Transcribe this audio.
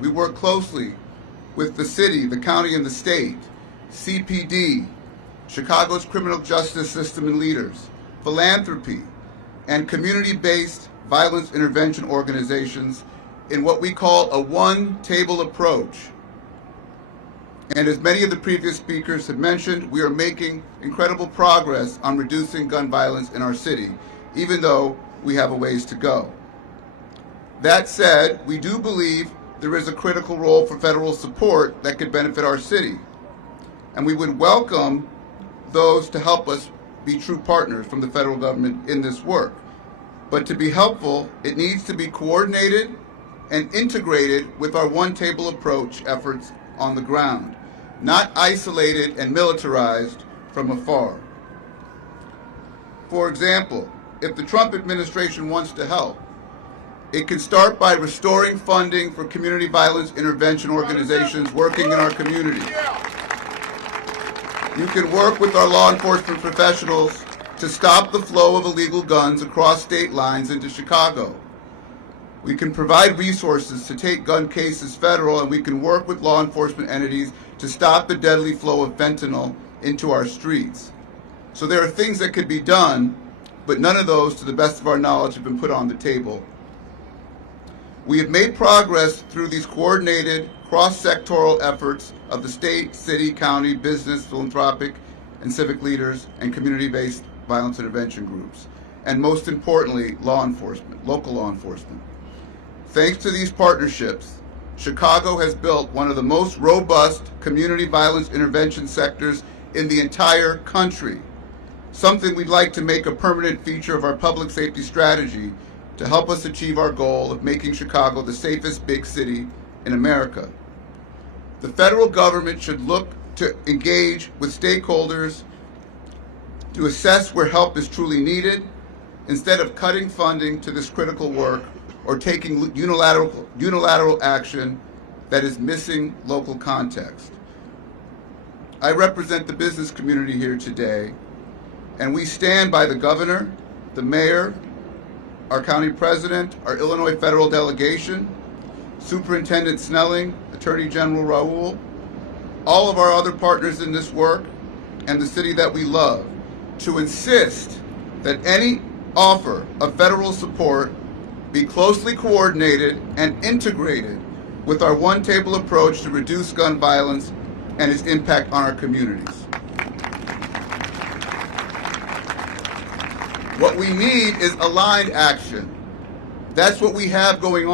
We work closely with the city, the county, and the state, CPD, Chicago's criminal justice system and leaders, philanthropy, and community-based violence intervention organizations in what we call a one-table approach. And as many of the previous speakers have mentioned, we are making incredible progress on reducing gun violence in our city, even though we have a ways to go. That said, we do believe there is a critical role for federal support that could benefit our city. And we would welcome those to help us be true partners from the federal government in this work. But to be helpful, it needs to be coordinated and integrated with our one-table approach efforts on the ground, not isolated and militarized from afar. For example, if the Trump administration wants to help, it can start by restoring funding for community violence intervention organizations working in our community. You can work with our law enforcement professionals to stop the flow of illegal guns across state lines into Chicago. We can provide resources to take gun cases federal, and we can work with law enforcement entities to stop the deadly flow of fentanyl into our streets. So there are things that could be done, but none of those, to the best of our knowledge, have been put on the table. We have made progress through these coordinated, cross-sectoral efforts of the state, city, county, business, philanthropic, and civic leaders, and community-based violence intervention groups, and most importantly, law enforcement, local law enforcement. Thanks to these partnerships, Chicago has built one of the most robust community violence intervention sectors in the entire country, something we'd like to make a permanent feature of our public safety strategy to help us achieve our goal of making Chicago the safest big city in America. The federal government should look to engage with stakeholders to assess where help is truly needed, instead of cutting funding to this critical work or taking unilateral action that is missing local context. I represent the business community here today, and we stand by the governor, the mayor, our county president, our Illinois federal delegation, Superintendent Snelling, Attorney General Raoul, all of our other partners in this work, and the city that we love, to insist that any offer of federal support be closely coordinated and integrated with our one-table approach to reduce gun violence and its impact on our communities. What we need is aligned action. That's what we have going on.